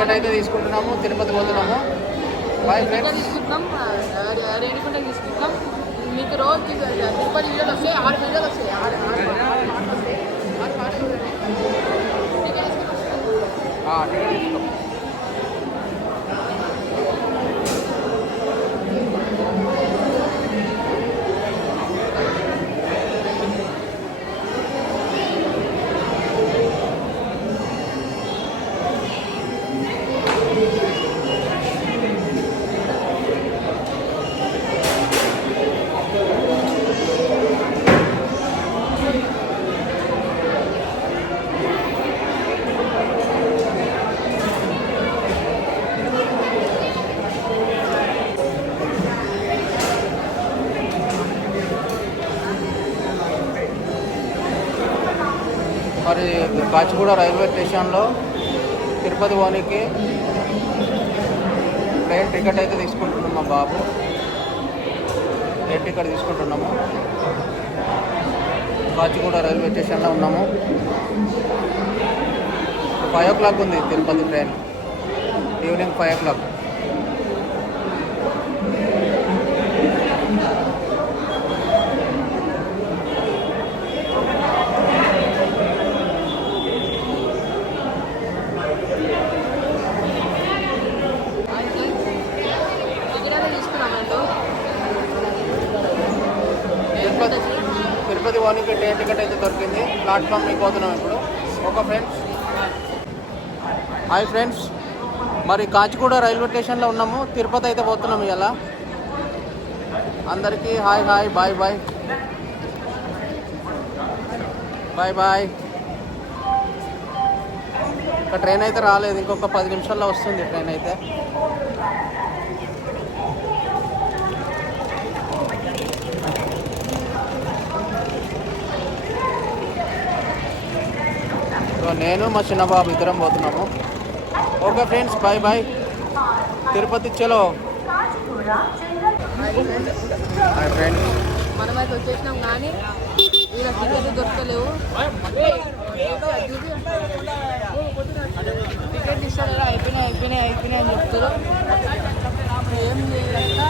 Ticket అయితే తీసుకుంటున్నాము, తిరుపతి పోతున్నాము. Bye friends. తీసుకుంటున్నాం, రేణిగుంట తీసుకుంటున్నాం. మీకు రోజు తిరుపతి వీడియోలు వస్తాయి, 6 వీడియోలు వస్తాయి. 6 టికెట్ తీసుకో. మరి కాచిగూడ రైల్వే స్టేషన్లో తిరుపతి పోనీకి ట్రైన్ టికెట్ అయితే తీసుకుంటున్నాం. మా బాబు ట్రైన్ టికెట్ తీసుకుంటున్నాము. కాచిగూడ రైల్వే స్టేషన్లో ఉన్నాము. 5 o'clock ఉంది Tirupati train, evening 5 o'clock. Tirupati వానికి ట్రైన్ టికెట్ అయితే దొరికింది. ప్లాట్ఫామ్ మీకు పోతున్నాం ఇప్పుడు. Okay friends. హాయ్ ఫ్రెండ్స్, మరి కాచిగూడ రైల్వే స్టేషన్లో ఉన్నాము. తిరుపతి అయితే పోతున్నాము ఇలా. అందరికీ hi hi, bye bye, bye bye. ఇంకా ట్రైన్ అయితే రాలేదు, ఇంకొక 10 నిమిషాల్లో వస్తుంది ట్రైన్ అయితే. నేను మా చిన్నబాబు ఇద్దరం పోతున్నాము. Okay friends, bye bye. Tirupati చలో. హాయ్ ఫ్రెండ్స్, మనమైతే వచ్చేసినాం కానీ ఇలా టికెట్ దొరకలేవు. టికెట్ ఇస్తారు కదా, అయిపోయినాయి అని చెప్తారు. ఏం చేయలేక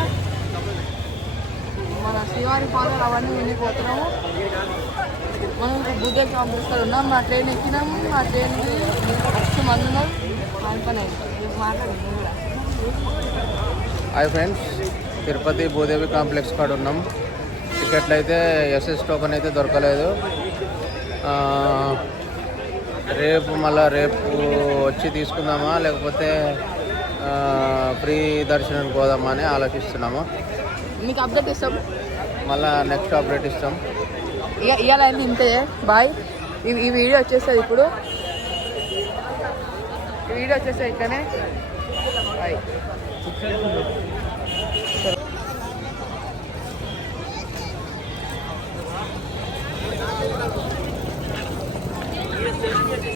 మన శ్రీవారి పాదాలు అవన్నీ వెళ్ళిపోతున్నాము. మనం బుద్ధ కాంప్లెక్స్లో ఉన్నాం. మా ట్రైన్ ఎక్కినాము. మా ట్రైన్కి 6 మంది ఉన్నాం. Hi friends, Tirupati Bhudevi complex కాడ ఉన్నాం. టికెట్లు అయితే ఎస్ఎస్ టోకెన్ అయితే దొరకలేదు. రేపు వచ్చి తీసుకుందామా లేకపోతే ఫ్రీ దర్శనానికి పోదామా అని ఆలోచిస్తున్నాము. మీకు అప్డేట్ ఇస్తాం, మళ్ళీ నెక్స్ట్ అప్డేట్ ఇస్తాం. ఇవాళ అయింది ఇంతే. బాయ్. ఈ వీడియో వచ్చేస్తుంది ఇప్పుడు. ఈ వీడియో వచ్చేస్తుంది ఇక్కడనే. బాయ్.